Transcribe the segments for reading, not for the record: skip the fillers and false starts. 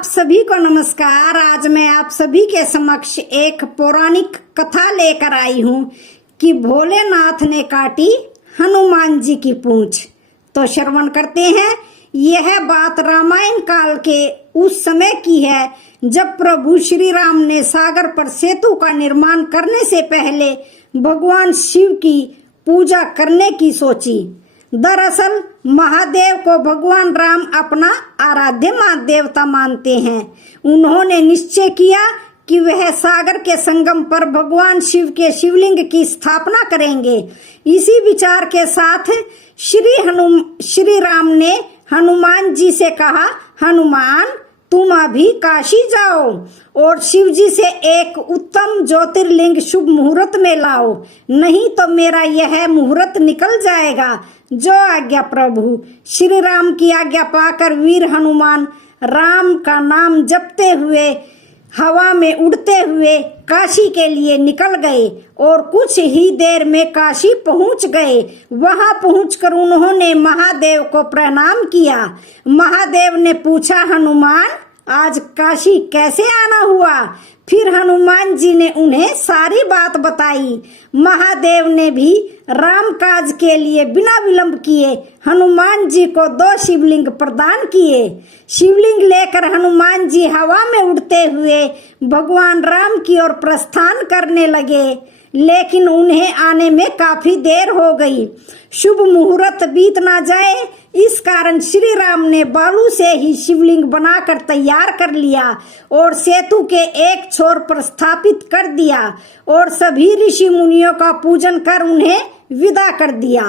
आप सभी को नमस्कार। आज मैं आप सभी के समक्ष एक पौराणिक कथा लेकर आई हूँ कि भोलेनाथ ने काटी हनुमान जी की पूंछ। तो श्रवण करते हैं। यह बात रामायण काल के उस समय की है जब प्रभु श्री राम ने सागर पर सेतु का निर्माण करने से पहले भगवान शिव की पूजा करने की सोची। दरअसल महादेव को भगवान राम अपना आराध्य मां देवता मानते हैं। उन्होंने निश्चय किया कि वह सागर के संगम पर भगवान शिव के शिवलिंग की स्थापना करेंगे। इसी विचार के साथ श्री राम ने हनुमान जी से कहा, हनुमान तुम अभी काशी जाओ और शिव जी से एक उत्तम ज्योतिर्लिंग शुभ मुहूर्त में लाओ, नहीं तो मेरा यह मुहूर्त निकल जाएगा। जो आज्ञा प्रभु। श्री राम की आज्ञा पाकर वीर हनुमान राम का नाम जपते हुए हवा में उड़ते हुए काशी के लिए निकल गए और कुछ ही देर में काशी पहुंच गए। वहां पहुंचकर उन्होंने महादेव को प्रणाम किया। महादेव ने पूछा, हनुमान आज काशी कैसे आना हुआ? फिर हनुमान जी ने उन्हें सारी बात बताई। महादेव ने भी राम काज के लिए बिना विलंब किए हनुमान जी को 2 शिवलिंग प्रदान किए। शिवलिंग लेकर हनुमान जी हवा में उड़ते हुए भगवान राम की ओर प्रस्थान करने लगे, लेकिन उन्हें आने में काफी देर हो गई। शुभ मुहूर्त बीत ना जाए इस कारण श्री राम ने बालू से ही शिवलिंग बनाकर तैयार कर लिया और सेतु के एक छोर पर स्थापित कर दिया और सभी ऋषि मुनियों का पूजन कर उन्हें विदा कर दिया।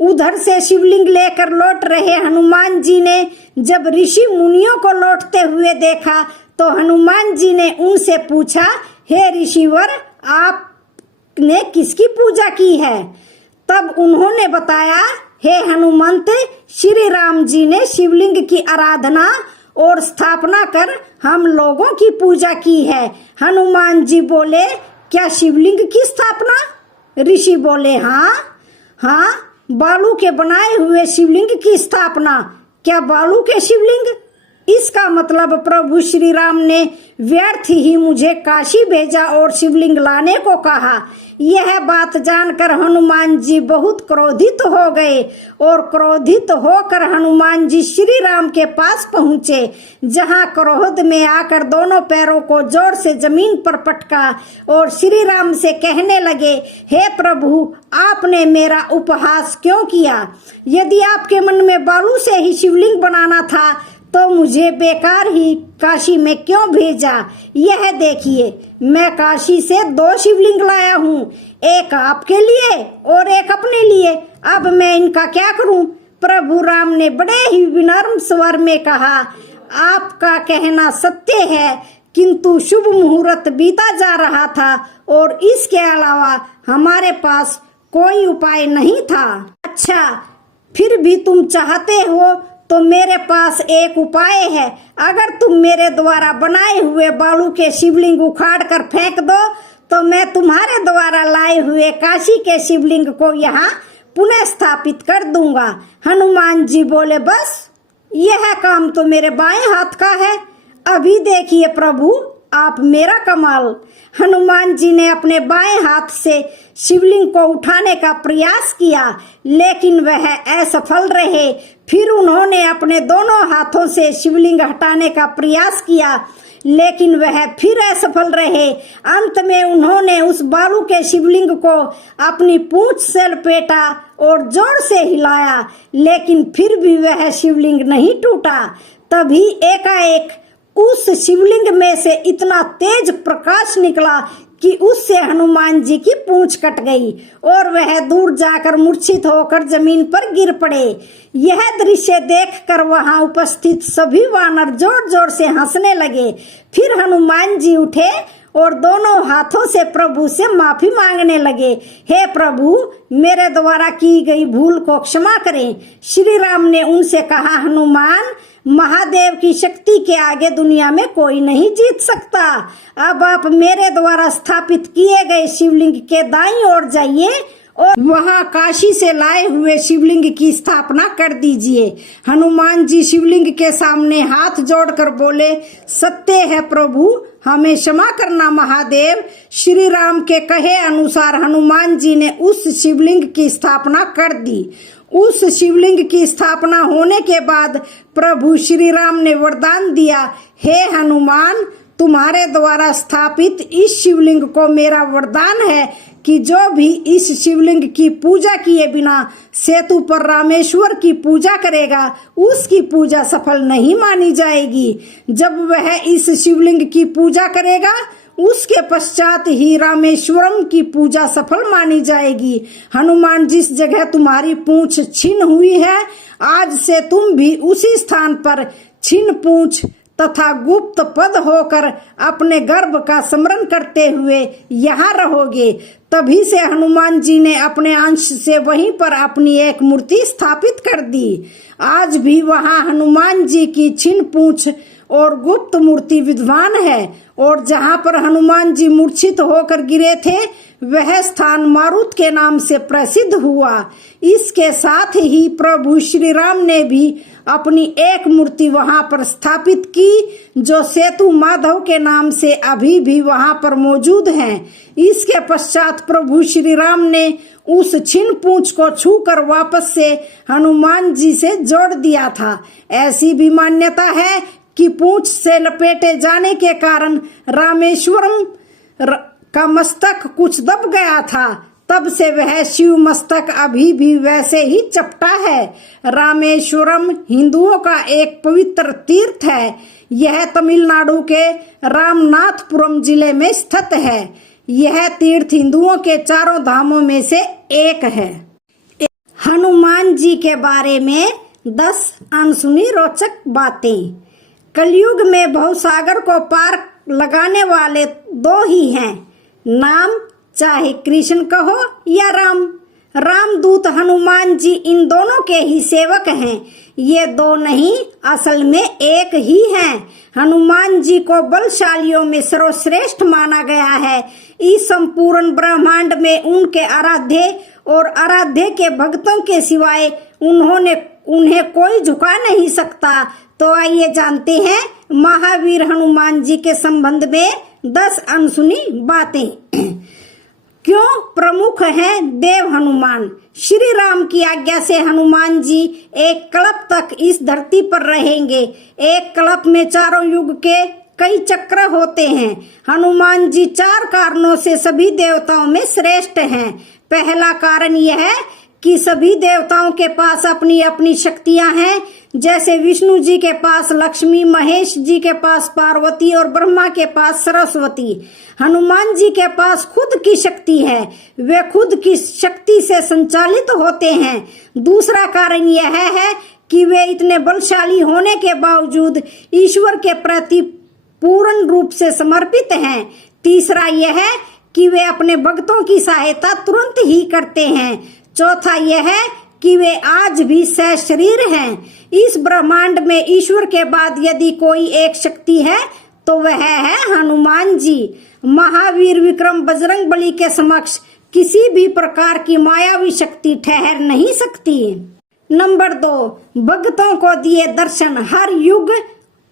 उधर से शिवलिंग लेकर लौट रहे हनुमान जी ने जब ऋषि मुनियों को लौटते हुए देखा तो हनुमान जी ने उनसे पूछा, हे ऋषिवर आपने किसकी पूजा की है? तब उन्होंने बताया, हे हनुमंत श्री राम जी ने शिवलिंग की आराधना और स्थापना कर हम लोगों की पूजा की है। हनुमान जी बोले, क्या शिवलिंग की स्थापना? ऋषि बोले, हाँ, बालू के बनाए हुए शिवलिंग की स्थापना। क्या बालू के शिवलिंग? इसका मतलब प्रभु श्री राम ने व्यर्थ ही मुझे काशी भेजा और शिवलिंग लाने को कहा। यह बात जानकर हनुमान जी बहुत क्रोधित हो गए और क्रोधित होकर हनुमान जी श्री राम के पास पहुँचे, जहाँ क्रोध में आकर दोनों पैरों को जोर से जमीन पर पटका और श्री राम से कहने लगे, हे प्रभु आपने मेरा उपहास क्यों किया? यदि आपके मन में बालू से ही शिवलिंग बनाना था तो मुझे बेकार ही काशी में क्यों भेजा? यह देखिए मैं काशी से 2 शिवलिंग लाया हूँ, एक आपके लिए और एक अपने लिए। अब मैं इनका क्या करूँ? प्रभु राम ने बड़े ही विनम्र स्वर में कहा, आपका कहना सत्य है, किंतु शुभ मुहूर्त बीता जा रहा था और इसके अलावा हमारे पास कोई उपाय नहीं था। अच्छा, फिर भी तुम चाहते हो तो मेरे पास एक उपाय है। अगर तुम मेरे द्वारा बनाए हुए बालू के शिवलिंग उखाड़ कर फेंक दो तो मैं तुम्हारे द्वारा लाए हुए काशी के शिवलिंग को यहाँ पुनः स्थापित कर दूंगा। हनुमान जी बोले, बस यह काम तो मेरे बाएं हाथ का है, अभी देखिए प्रभु आप मेरा कमाल। हनुमान जी ने अपने बाएं हाथ से शिवलिंग को उठाने का प्रयास किया, लेकिन वह असफल रहे। फिर उन्होंने अपने दोनों हाथों से शिवलिंग हटाने का प्रयास किया, लेकिन वह फिर असफल रहे। अंत में उन्होंने उस बालू के शिवलिंग को अपनी पूंछ से लपेटा और जोर से हिलाया, लेकिन फिर भी वह शिवलिंग नहीं टूटा। तभी एकाएक उस शिवलिंग में से इतना तेज प्रकाश निकला कि उससे हनुमान जी की पूंछ कट गई और वह दूर जाकर मूर्छित होकर जमीन पर गिर पड़े। यह दृश्य देखकर वहां उपस्थित सभी वानर जोर जोर से हंसने लगे। फिर हनुमान जी उठे और दोनों हाथों से प्रभु से माफी मांगने लगे, हे प्रभु मेरे द्वारा की गई भूल को क्षमा करें। श्री राम ने उनसे कहा, हनुमान महादेव की शक्ति के आगे दुनिया में कोई नहीं जीत सकता। अब आप मेरे द्वारा स्थापित किए गए शिवलिंग के दाईं ओर जाइए और वहां काशी से लाए हुए शिवलिंग की स्थापना कर दीजिए। हनुमान जी शिवलिंग के सामने हाथ जोड़कर बोले, सत्य है प्रभु, हमें क्षमा करना महादेव। श्री राम के कहे अनुसार हनुमान जी ने उस शिवलिंग की स्थापना कर दी। उस शिवलिंग की स्थापना होने के बाद प्रभु श्री राम ने वरदान दिया, हे हनुमान, तुम्हारे द्वारा स्थापित इस शिवलिंग को मेरा वरदान है कि जो भी इस शिवलिंग की पूजा किए बिना सेतु पर रामेश्वर की पूजा करेगा, उसकी पूजा सफल नहीं मानी जाएगी। जब वह इस शिवलिंग की पूजा करेगा, उसके पश्चात ही रामेश्वरम की पूजा सफल मानी जाएगी। हनुमान, जिस जगह तुम्हारी पूंछ छिन्न हुई है, आज से तुम भी उसी स्थान पर छिन्न पूंछ तथा गुप्त पद होकर अपने गर्भ का स्मरण करते हुए यहाँ रहोगे। तभी से हनुमान जी ने अपने अंश से वहीं पर अपनी एक मूर्ति स्थापित कर दी। आज भी वहाँ हनुमान जी की छिन्न पूंछ और गुप्त मूर्ति विद्वान है, और जहाँ पर हनुमान जी मूर्छित होकर गिरे थे, वह स्थान मारुत के नाम से प्रसिद्ध हुआ। इसके साथ ही प्रभु श्री राम ने भी अपनी एक मूर्ति वहां पर स्थापित की, जो सेतु माधव के नाम से अभी भी वहां पर मौजूद है। इसके पश्चात प्रभु श्री राम ने उस छिन्न पूंछ को छूकर वापस से हनुमान जी से जोड़ दिया था। ऐसी भी मान्यता है कि पूंछ से लपेटे जाने के कारण रामेश्वरम का मस्तक कुछ दब गया था, तब से वह शिव मस्तक अभी भी वैसे ही चपटा है। रामेश्वरम हिंदुओं का एक पवित्र तीर्थ है। यह तमिलनाडु के रामनाथपुरम जिले में स्थित है। यह तीर्थ हिंदुओं के चारों धामों में से एक है। हनुमान जी के बारे में 10 अनसुनी रोचक बातें। कलयुग में भवसागर को पार लगाने वाले 2 ही हैं, नाम चाहे कृष्ण कहो या राम। रामदूत हनुमान जी इन दोनों के ही सेवक हैं। ये 2 नहीं, असल में एक ही हैं। हनुमान जी को बलशालियों में सर्वश्रेष्ठ माना गया है। इस संपूर्ण ब्रह्मांड में उनके आराध्य और आराध्य के भक्तों के सिवाय उन्हें कोई झुका नहीं सकता। तो आइए जानते हैं महावीर हनुमान जी के संबंध में 10 अनसुनी बातें। क्यों प्रमुख हैं देव हनुमान? श्री राम की आज्ञा से हनुमान जी एक कल्प तक इस धरती पर रहेंगे। एक कल्प में चारों युग के कई चक्र होते हैं। हनुमान जी 4 कारणों से सभी देवताओं में श्रेष्ठ हैं। पहला कारण यह है कि सभी देवताओं के पास अपनी अपनी शक्तियां हैं। जैसे विष्णु जी के पास लक्ष्मी, महेश जी के पास पार्वती और ब्रह्मा के पास सरस्वती। हनुमान जी के पास खुद की शक्ति है। वे खुद की शक्ति से संचालित होते हैं। दूसरा कारण यह है कि वे इतने बलशाली होने के बावजूद ईश्वर के प्रति पूर्ण रूप से समर्पित हैं। तीसरा यह है कि वे अपने भक्तों की सहायता तुरंत ही करते हैं। चौथा यह है कि वे आज भी सशरीर हैं। इस ब्रह्मांड में ईश्वर के बाद यदि कोई एक शक्ति है तो वह है हनुमान जी। महावीर विक्रम बजरंगबली के समक्ष किसी भी प्रकार की मायावी शक्ति ठहर नहीं सकती। नंबर 2, भक्तों को दिए दर्शन। हर युग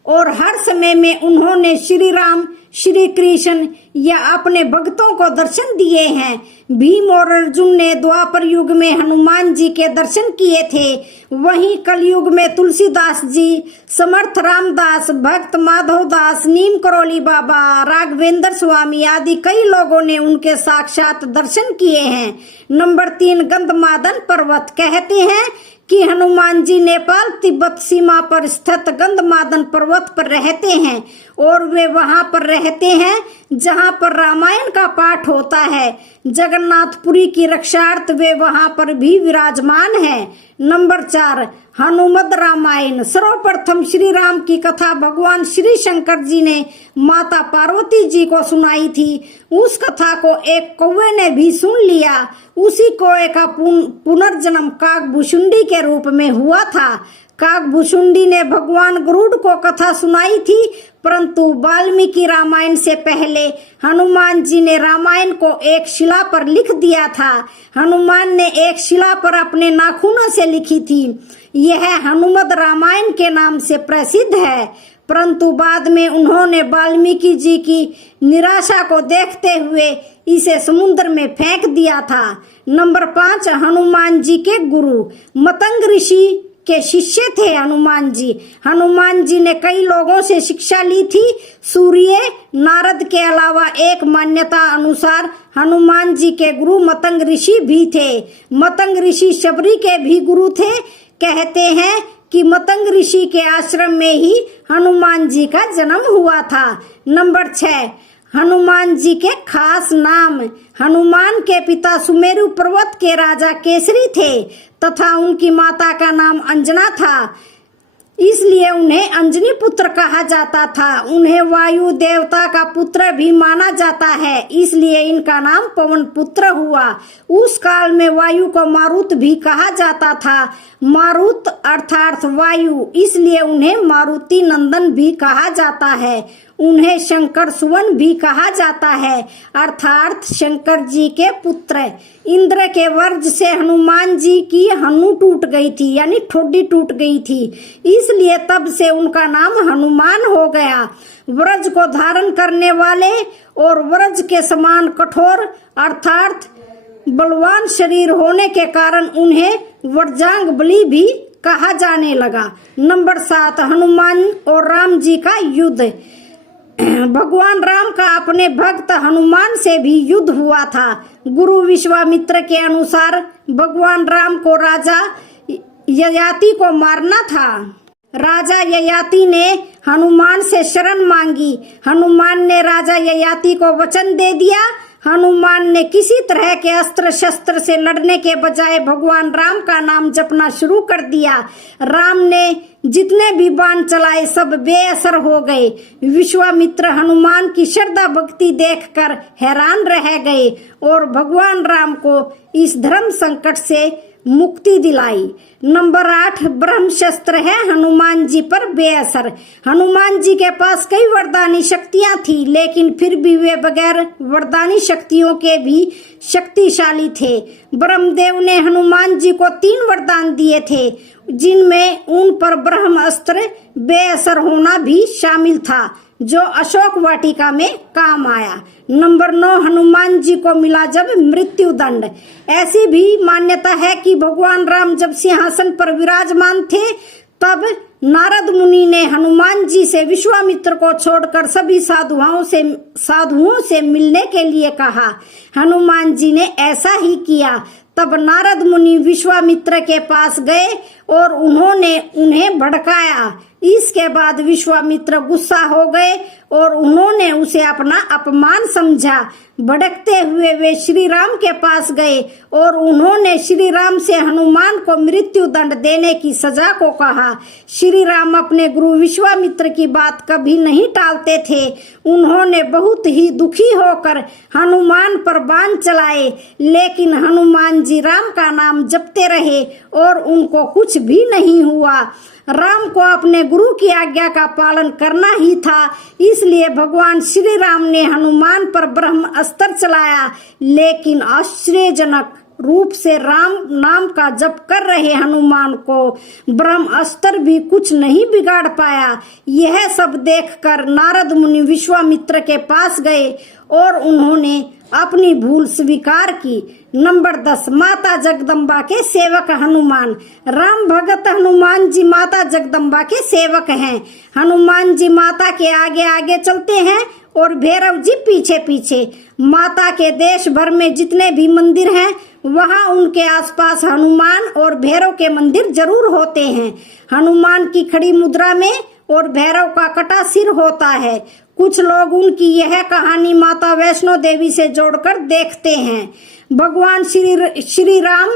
और हर समय में उन्होंने श्री राम, श्री कृष्ण या अपने भक्तों को दर्शन दिए हैं। भीम और अर्जुन ने द्वापर युग में हनुमान जी के दर्शन किए थे। वहीं कलयुग में तुलसीदास जी, समर्थ रामदास, भक्त माधव दास, नीम करोली बाबा, राघवेंद्र स्वामी आदि कई लोगों ने उनके साक्षात दर्शन किए हैं। नंबर 3, गंधमादन पर्वत। कहते हैं कि हनुमान जी नेपाल तिब्बत सीमा पर स्थित गंधमादन पर्वत पर रहते हैं और वे वहां पर रहते हैं जहां पर रामायण का पाठ होता है। जगन्नाथपुरी की रक्षार्थ वे वहां पर भी विराजमान हैं। नंबर 4, हनुमद रामायण। सर्वप्रथम श्री राम की कथा भगवान श्री शंकर जी ने माता पार्वती जी को सुनाई थी। उस कथा को एक कौवे ने भी सुन लिया। उसी कौवे का पुनर्जन्म काकभुशुंडी के रूप में हुआ था। काकभूषुंडी ने भगवान गरुड़ को कथा सुनाई थी, परंतु वाल्मीकि रामायण से पहले हनुमान जी ने रामायण को एक शिला पर लिख दिया था। हनुमान ने एक शिला पर अपने नाखूनों से लिखी थी। यह हनुमद रामायण के नाम से प्रसिद्ध है, परंतु बाद में उन्होंने वाल्मीकि जी की निराशा को देखते हुए इसे समुद्र में फेंक दिया था। नंबर 5, हनुमान जी के गुरु। मतंग ऋषि के शिष्य थे हनुमान जी। हनुमान जी ने कई लोगों से शिक्षा ली थी। सूर्य, नारद के अलावा एक मान्यता अनुसार हनुमान जी के गुरु मतंग ऋषि भी थे। मतंग ऋषि शबरी के भी गुरु थे। कहते हैं कि मतंग ऋषि के आश्रम में ही हनुमान जी का जन्म हुआ था। नंबर 6, हनुमान जी के खास नाम। हनुमान के पिता सुमेरु पर्वत के राजा केसरी थे तथा उनकी माता का नाम अंजना था, इसलिए उन्हें अंजनी पुत्र कहा जाता था। उन्हें वायु देवता का पुत्र भी माना जाता है, इसलिए इनका नाम पवन पुत्र हुआ। उस काल में वायु को मारुत भी कहा जाता था। मारुत अर्थात वायु, इसलिए उन्हें मारुति नंदन भी कहा जाता है। उन्हें शंकर सुवन भी कहा जाता है, अर्थात शंकर जी के पुत्र। इंद्र के वर्ज से हनुमान जी की हनु टूट गई थी, यानी ठोडी टूट गई थी, इसलिए तब से उनका नाम हनुमान हो गया। व्रज को धारण करने वाले और व्रज के समान कठोर अर्थात बलवान शरीर होने के कारण उन्हें व्रजांग बली भी कहा जाने लगा। नंबर 7, हनुमान और राम जी का युद्ध। भगवान राम का अपने भक्त हनुमान से भी युद्ध हुआ था। गुरु विश्वामित्र के अनुसार भगवान राम को राजा ययाति को मारना था। राजा ययाति ने हनुमान से शरण मांगी। हनुमान ने राजा ययाति को वचन दे दिया। हनुमान ने किसी तरह के अस्त्र शस्त्र से लड़ने के बजाय भगवान राम का नाम जपना शुरू कर दिया। राम ने जितने भी बाण चलाए सब बेअसर हो गए। विश्वामित्र हनुमान की श्रद्धा भक्ति देखकर हैरान रह गए और भगवान राम को इस धर्म संकट से मुक्ति दिलाई। नंबर 8, ब्रह्म शस्त्र है हनुमान जी पर बेअसर। हनुमान जी के पास कई वरदानी शक्तियां थी, लेकिन फिर भी वे बगैर वरदानी शक्तियों के भी शक्तिशाली थे। ब्रह्मदेव ने हनुमान जी को 3 वरदान दिए थे, जिनमें उन पर ब्रह्म अस्त्र बेअसर होना भी शामिल था, जो अशोक वाटिका में काम आया। नंबर 9, हनुमान जी को मिला जब मृत्यु दंड। ऐसी भी मान्यता है कि भगवान राम जब सिंहासन पर विराजमान थे, तब नारद मुनि ने हनुमान जी से विश्वामित्र को छोड़कर सभी साधुओं से मिलने के लिए कहा। हनुमान जी ने ऐसा ही किया। तब नारद मुनि विश्वामित्र के पास गए और उन्होंने उन्हें भड़काया। इसके बाद विश्वामित्र गुस्सा हो गए और उन्होंने उसे अपना अपमान समझा। भड़कते हुए वे श्री राम के पास गए और उन्होंने श्री राम से हनुमान को मृत्यु दंड देने की सजा को कहा। श्री राम अपने गुरु विश्वामित्र की बात कभी नहीं टालते थे। उन्होंने बहुत ही दुखी होकर हनुमान पर बाण चलाए, लेकिन हनुमान जी राम का नाम जपते रहे और उनको कुछ भी नहीं हुआ। राम को अपने गुरु की आज्ञा का पालन करना ही था, इसलिए भगवान श्री राम ने हनुमान पर ब्रह्म अस्त्र चलाया, लेकिन आश्चर्यजनक रूप से राम नाम का जप कर रहे हनुमान को ब्रह्म अस्त्र भी कुछ नहीं बिगाड़ पाया। यह सब देखकर नारद मुनि विश्वामित्र के पास गए और उन्होंने अपनी भूल स्वीकार की। नंबर 10, माता जगदम्बा के सेवक हनुमान। राम भगत हनुमान जी माता जगदम्बा के सेवक हैं। हनुमान जी माता के आगे आगे चलते हैं और भैरव जी पीछे पीछे। माता के देश भर में जितने भी मंदिर हैं, वहाँ उनके आसपास हनुमान और भैरव के मंदिर जरूर होते हैं। हनुमान की खड़ी मुद्रा में और भैरव का कटा सिर होता है। कुछ लोग उनकी यह कहानी माता वैष्णो देवी से जोड़कर देखते हैं। भगवान श्री राम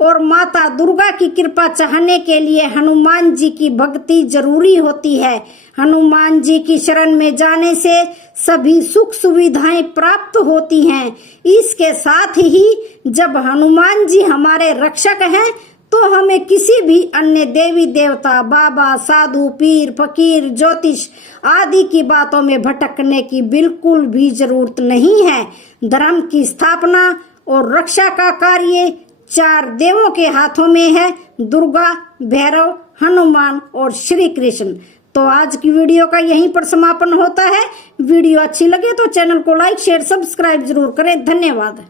और माता दुर्गा की कृपा चाहने के लिए हनुमान जी की भक्ति जरूरी होती है। हनुमान जी की शरण में जाने से सभी सुख सुविधाएं प्राप्त होती हैं। इसके साथ ही जब हनुमान जी हमारे रक्षक हैं, तो हमें किसी भी अन्य देवी देवता, बाबा, साधु, पीर, फकीर, ज्योतिष आदि की बातों में भटकने की बिल्कुल भी जरूरत नहीं है। धर्म की स्थापना और रक्षा का कार्य 4 देवों के हाथों में है, दुर्गा, भैरव, हनुमान और श्री कृष्ण। तो आज की वीडियो का यहीं पर समापन होता है। वीडियो अच्छी लगे तो चैनल को लाइक, शेयर, सब्सक्राइब जरूर करें। धन्यवाद।